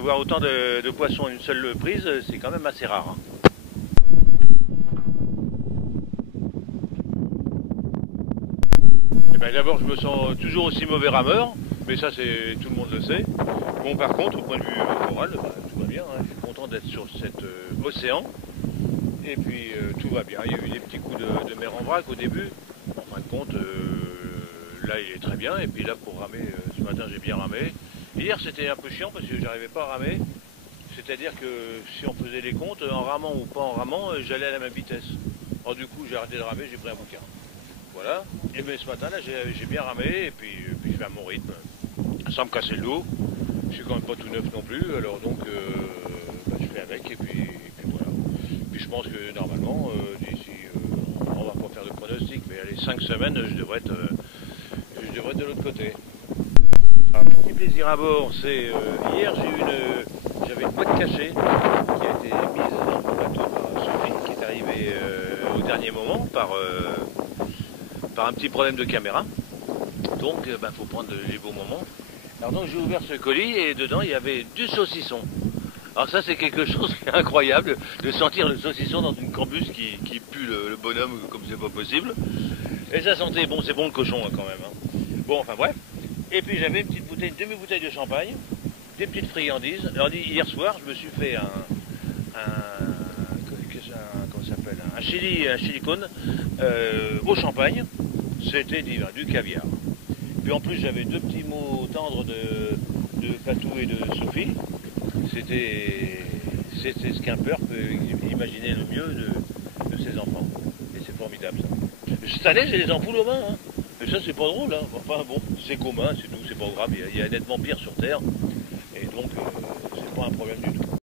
Voir autant de poissons à une seule prise, c'est quand même assez rare. Et ben d'abord, je me sens toujours aussi mauvais rameur, mais ça, c'est tout le monde le sait. Bon, par contre, au point de vue moral, bah, tout va bien. Hein. Je suis content d'être sur cet océan. Et puis tout va bien. Il y a eu des petits coups de mer en vrac au début. En fin de compte, là, il est très bien. Et puis là, pour ramer, ce matin, j'ai bien ramé. Hier, c'était un peu chiant parce que j'arrivais pas à ramer. C'est-à-dire que si on faisait les comptes, en ramant ou pas en ramant, j'allais à la même vitesse. Alors du coup, j'ai arrêté de ramer, j'ai pris un bouquin. Voilà. Et bien ce matin, là, j'ai bien ramé, et puis je vais à mon rythme, sans me casser le dos. Je suis quand même pas tout neuf non plus, alors donc bah, je fais avec, et puis voilà. Puis je pense que normalement, d'ici, on va pas faire de pronostic, mais allez, 5 semaines, je devrais être de l'autre côté. Un petit plaisir à bord, c'est hier j'avais une boîte cachée qui a été mise dans le bateau par Sophie, qui est arrivée au dernier moment par un petit problème de caméra. Donc il faut prendre les beaux moments. Alors donc j'ai ouvert ce colis et dedans il y avait du saucisson. Alors ça c'est quelque chose d'incroyable de sentir le saucisson dans une cambuse qui pue le bonhomme comme c'est pas possible. Et ça sentait, bon c'est bon le cochon hein, quand même. Hein. Bon enfin bref. Et puis j'avais une petite bouteille, une demi-bouteille de champagne, des petites friandises. Alors hier soir je me suis fait comment ça s'appelle, un chili con au champagne. C'était du caviar. Puis en plus j'avais deux petits mots tendres de Patou et de Sophie. C'était ce qu'un père peut imaginer le mieux de ses enfants. Et c'est formidable ça. Cette année j'ai les ampoules aux mains. Hein. Mais ça c'est pas drôle. Hein. Enfin bon, c'est commun, c'est tout, c'est pas grave. Il y a nettement pire sur Terre. Et donc c'est pas un problème du tout.